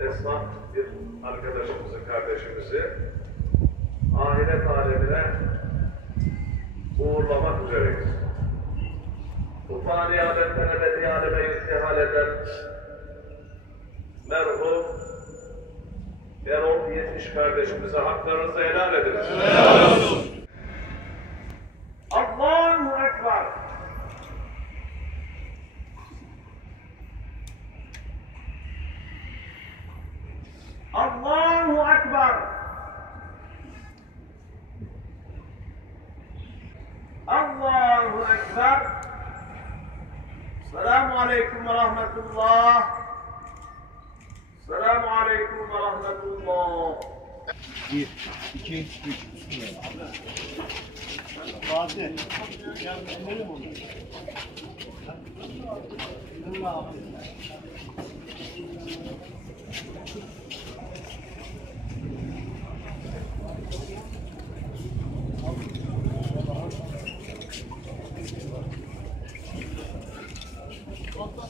esnaf bir arkadaşımızı, kardeşimizi ahiret alemine uğurlamak üzereyiz. Bu fani alemden ebedi aleme irtihal eden merhum Erol Yetiş kardeşimize haklarınızı helal ediniz. Allahu Ekber. Allahu Ekber. Allahu Ekber. Selamun Aleyküm ve Rahmetullah. Selamun Aleyküm ve Rahmetullah. Bir, iki, üç. Fatih. Gel, verelim onu. Verin abi. Opa.